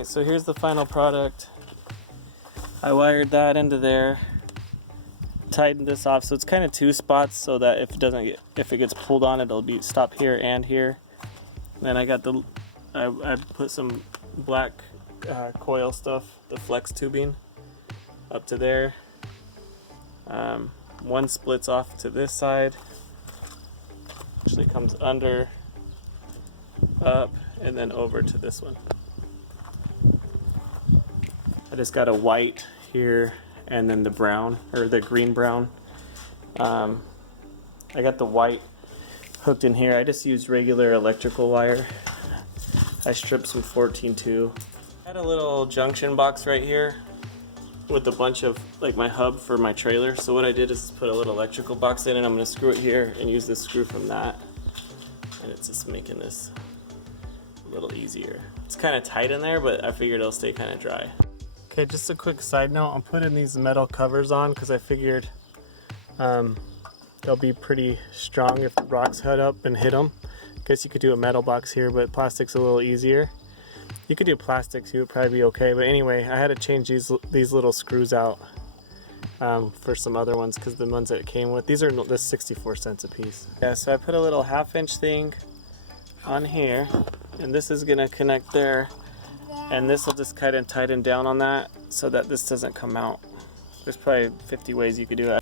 Alright, so here's the final product. I wired that into there, tightened this off, so it's kind of two spots so that if it gets pulled on, it'll be stop here and here. Then I got I put some black coil stuff, the flex tubing, up to there. One splits off to this side, actually comes under, up, and then over to this one. I just got a white here and then the brown, or the green brown. I got the white hooked in here. I just used regular electrical wire. I stripped some 14-2. I had a little junction box right here with a bunch of, like, my hub for my trailer. So what I did is put a little electrical box in, and I'm going to screw it here and use this screw from that. And it's just making this a little easier. It's kind of tight in there, but I figured it'll stay kind of dry. Okay, just a quick side note, I'm putting these metal covers on because I figured they'll be pretty strong if the rocks head up and hit them. I guess you could do a metal box here, but plastic's a little easier. You could do plastics, you would probably be okay. But anyway, I had to change these little screws out for some other ones because the ones that it came with, these are just 64 cents a piece. Yeah, so I put a little 1/2 inch thing on here, and this is gonna connect there. And this will just kind of tighten down on that so that this doesn't come out. There's probably 50 ways you could do it.